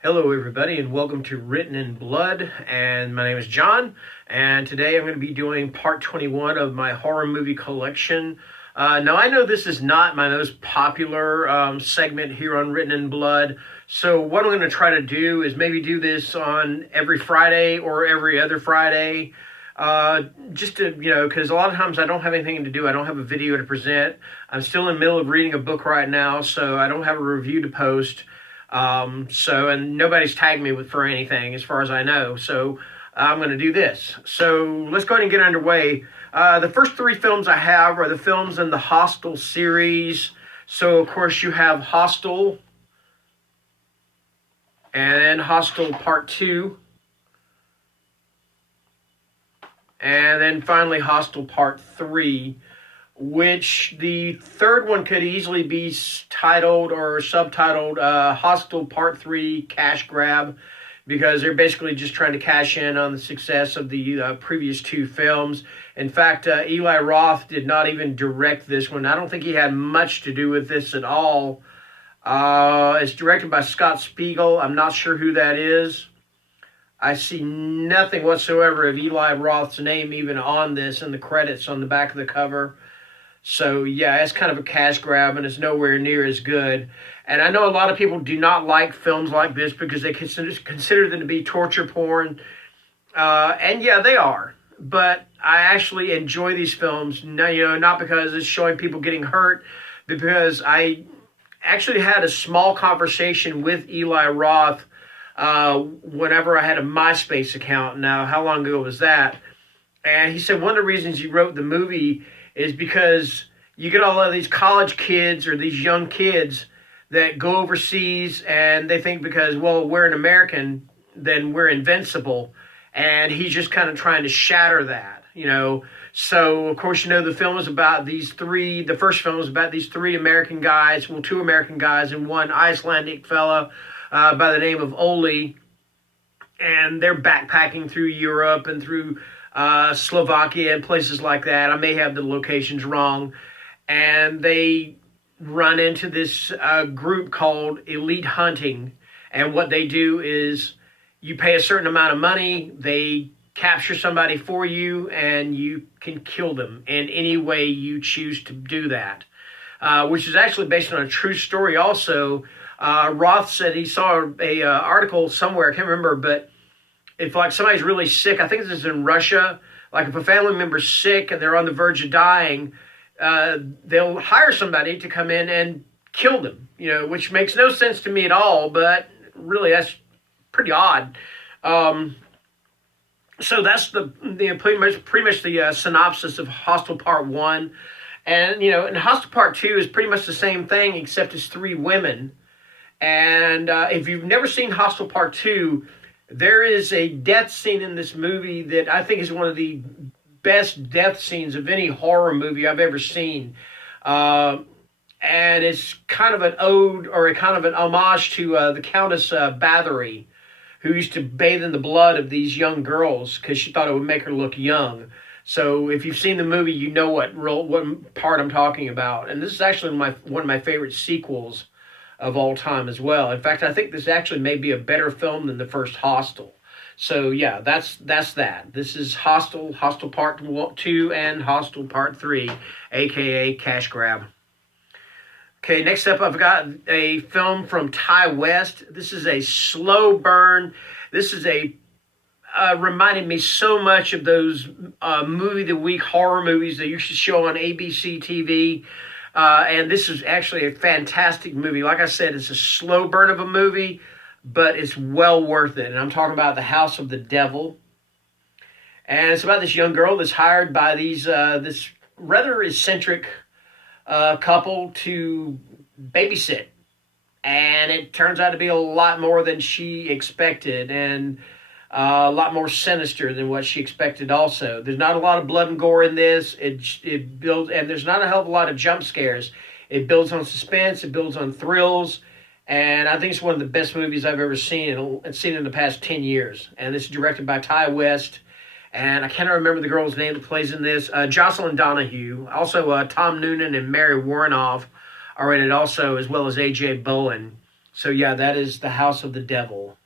Hello, everybody, and welcome to Written in Blood. And my name is John, and today I'm going to be doing part 21 of my horror movie collection. Now, I know this is not my most popular segment here on Written in Blood, so what I'm going to try to do is maybe do this on every Friday or every other Friday. Just to, because a lot of times I don't have anything to do. I don't have a video to present. I'm still in the middle of reading a book right now, so I don't have a review to post. And nobody's tagged me for anything as far as I know. So I'm going to do this. So let's go ahead and get underway. The first three films I have are the films in the Hostel series. So of course you have Hostel, and then Hostel Part 2, and then finally Hostel Part 3. Which the third one could easily be titled or subtitled Hostel Part 3 Cash Grab, because they're basically just trying to cash in on the success of the previous two films. In fact, Eli Roth did not even direct this one. I don't think he had much to do with this at all. It's directed by Scott Spiegel. I'm not sure who that is. I see nothing whatsoever of Eli Roth's name even on this in the credits on the back of the cover. So, yeah, it's kind of a cash grab, and it's nowhere near as good. And I know a lot of people do not like films like this because they consider them to be torture porn. And, yeah, they are. But I actually enjoy these films, not because it's showing people getting hurt, but because I actually had a small conversation with Eli Roth whenever I had a MySpace account. Now, how long ago was that? And he said one of the reasons he wrote the movie is because you get all of these college kids or these young kids that go overseas and they think because, well, we're an American, then we're invincible. And he's just kind of trying to shatter that, So, of course, the film is about the first film is about these three American guys, well, two American guys and one Icelandic fella by the name of Ole. And they're backpacking through Europe and through Slovakia and places like that. I may have the locations wrong. And they run into this group called Elite Hunting. And what they do is you pay a certain amount of money, they capture somebody for you, and you can kill them in any way you choose to do that. Which is actually based on a true story also. Roth said he saw a article somewhere, I can't remember, but if like somebody's really sick, I think this is in Russia, like if a family member's sick and they're on the verge of dying, they'll hire somebody to come in and kill them, which makes no sense to me at all, but really that's pretty odd. So that's the pretty much the synopsis of Hostel Part 1. And, and Hostel Part 2 is pretty much the same thing, except it's three women. And if you've never seen Hostel Part 2, there is a death scene in this movie that I think is one of the best death scenes of any horror movie I've ever seen. And it's kind of an ode or a kind of an homage to the Countess Bathory, who used to bathe in the blood of these young girls because she thought it would make her look young. So if you've seen the movie, you know what part I'm talking about. And this is actually one of my favorite sequels of all time as well. In fact, I think this actually may be a better film than the first Hostel. So yeah, that's that. This is Hostel Part 2 and Hostel Part 3, aka Cash Grab. Okay, next up I've got a film from Ty West. This is a slow burn. This is reminded me so much of those movie of the week horror movies that used to show on ABC TV. And this is actually a fantastic movie. Like I said, it's a slow burn of a movie, but it's well worth it. And I'm talking about The House of the Devil. And it's about this young girl that's hired by this rather eccentric couple to babysit. And it turns out to be a lot more than she expected, and a lot more sinister than what she expected also. There's not a lot of blood and gore in this. It builds, and there's not a hell of a lot of jump scares. It builds on suspense. It builds on thrills. And I think it's one of the best movies I've ever seen in the past 10 years. And this is directed by Ty West. And I cannot remember the girl's name that plays in this. Jocelyn Donahue. Also, Tom Noonan and Mary Warrenoff are in it also, as well as A.J. Bowen. So yeah, that is The House of the Devil.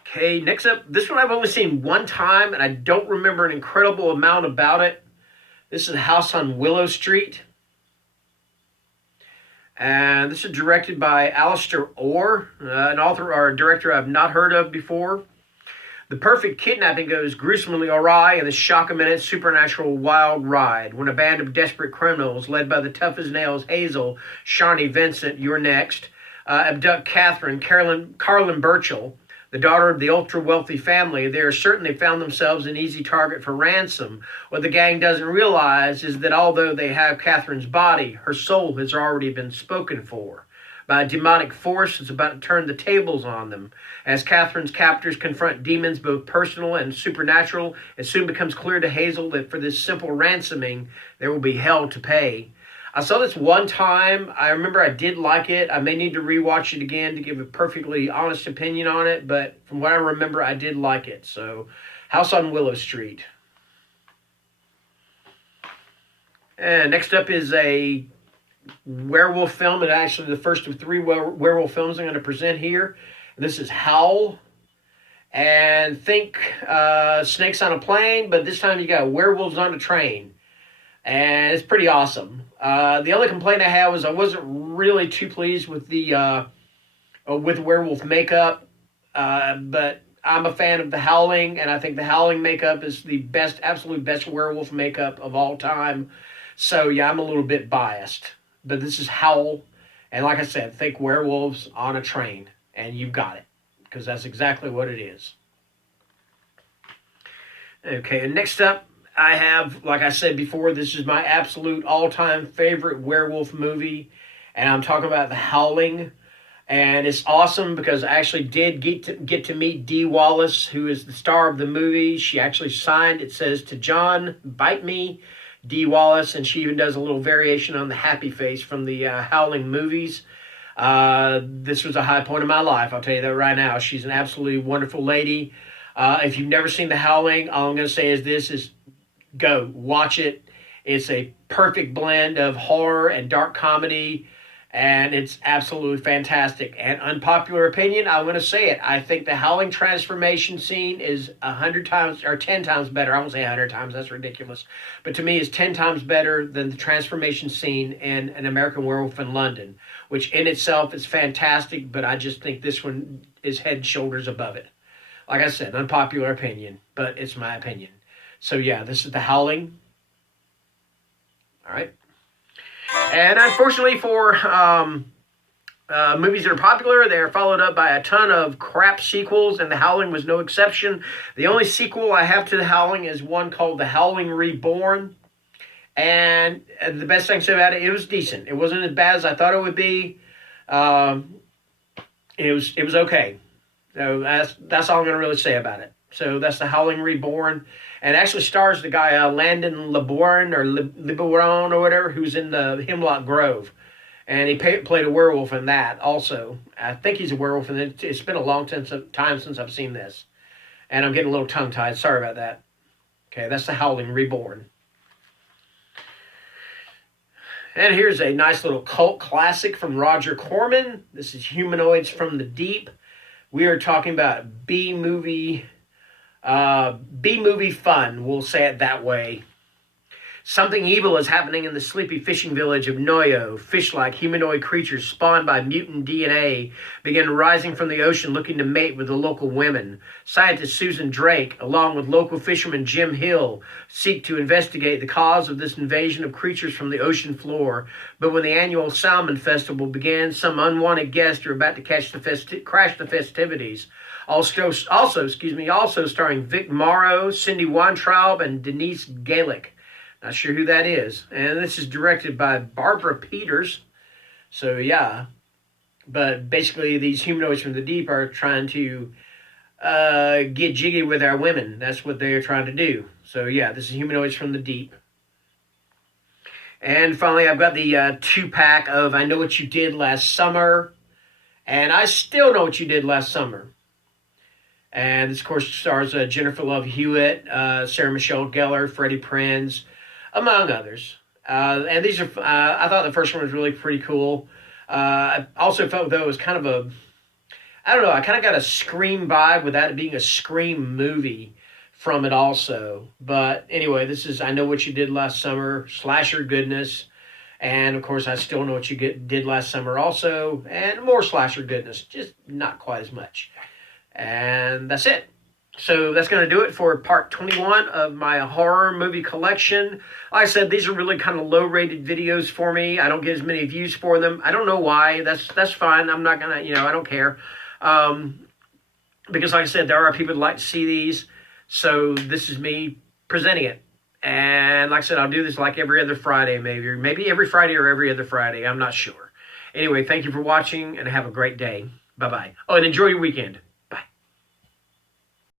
Okay, next up, this one I've only seen one time, and I don't remember an incredible amount about it. This is House on Willow Street. And this is directed by Alistair Orr, an author or a director I've not heard of before. The perfect kidnapping goes gruesomely awry in the shock-a-minute supernatural wild ride. When a band of desperate criminals, led by the tough-as-nails Hazel, Shawnee Vincent, you're next, abduct Catherine, Carlin Burchell, the daughter of the ultra-wealthy family, they are certain they found themselves an easy target for ransom. What the gang doesn't realize is that although they have Catherine's body, her soul has already been spoken for by a demonic force that's about to turn the tables on them. As Catherine's captors confront demons, both personal and supernatural, it soon becomes clear to Hazel that for this simple ransoming, there will be hell to pay. I saw this one time. I remember I did like it. I may need to rewatch it again to give a perfectly honest opinion on it, but from what I remember, I did like it. So, House on Willow Street. And next up is a werewolf film, and actually the first of three werewolf films I'm going to present here. This is Howl. And think snakes on a plane, but this time you got werewolves on a train. And it's pretty awesome. The only complaint I had was I wasn't really too pleased with the werewolf makeup, but I'm a fan of the Howling, and I think the Howling makeup is the best, absolute best werewolf makeup of all time. So yeah, I'm a little bit biased, but this is Howl, and like I said, think werewolves on a train, and you've got it, because that's exactly what it is. Okay, and next up, I have, like I said before, this is my absolute all-time favorite werewolf movie, and I'm talking about The Howling, and it's awesome because I actually did get to meet Dee Wallace, who is the star of the movie. She actually signed, it says, "To John, bite me, Dee Wallace," and she even does a little variation on the happy face from the Howling movies. This was a high point of my life, I'll tell you that right now. She's an absolutely wonderful lady. If you've never seen The Howling, all I'm going to say is this is go watch it. It's a perfect blend of horror and dark comedy, and it's absolutely fantastic. And unpopular opinion, I'm going to say it. I think the Howling transformation scene is 100 times or 10 times better. I won't say 100 times. That's ridiculous. But to me, it's 10 times better than the transformation scene in An American Werewolf in London, which in itself is fantastic, but I just think this one is head and shoulders above it. Like I said, unpopular opinion, but it's my opinion. So yeah, this is The Howling. All right. And unfortunately for movies that are popular, they are followed up by a ton of crap sequels, and The Howling was no exception. The only sequel I have to The Howling is one called The Howling Reborn. And the best thing to say about it, it was decent. It wasn't as bad as I thought it would be. It was okay. So that's all I'm going to really say about it. So that's The Howling Reborn. And it actually stars the guy Landon LeBourne or LeBourne or whatever, who's in the Hemlock Grove. And he played a werewolf in that also. I think he's a werewolf, and it's been a long time since I've seen this. And I'm getting a little tongue-tied. Sorry about that. Okay, that's The Howling Reborn. And here's a nice little cult classic from Roger Corman. This is Humanoids from the Deep. We are talking about B-movie fun, we'll say it that way. Something evil is happening in the sleepy fishing village of Noyo. Fish-like humanoid creatures spawned by mutant DNA begin rising from the ocean looking to mate with the local women. Scientist Susan Drake, along with local fisherman Jim Hill, seek to investigate the cause of this invasion of creatures from the ocean floor. But when the annual Salmon Festival begins, some unwanted guests are about to crash the festivities. Also starring Vic Morrow, Cindy Weintraub, and Denise Galick. Not sure who that is. And this is directed by Barbara Peters. So, yeah. But basically, these humanoids from the deep are trying to get jiggy with our women. That's what they are trying to do. So, yeah, this is Humanoids from the Deep. And finally, I've got the 2-pack of I Know What You Did Last Summer. And I Still Know What You Did Last Summer. And this, of course, stars Jennifer Love Hewitt, Sarah Michelle Gellar, Freddie Prinze, among others. And these are, I thought the first one was really pretty cool. I also felt though it was kind of I don't know, I kind of got a Scream vibe without it being a Scream movie from it also. But anyway, this is I Know What You Did Last Summer, slasher goodness. And of course, I Still Know What You Did Last Summer also, and more slasher goodness, just not quite as much. And that's it. So that's going to do it for part 21 of my horror movie collection. Like I said, these are really kind of low-rated videos for me. I don't get as many views for them. I don't know why. That's fine. I'm not going to, I don't care. Because like I said, there are people that like to see these. So this is me presenting it. And like I said, I'll do this like every other Friday, maybe every Friday or every other Friday. I'm not sure. Anyway, thank you for watching and have a great day. Bye-bye. Oh, and enjoy your weekend.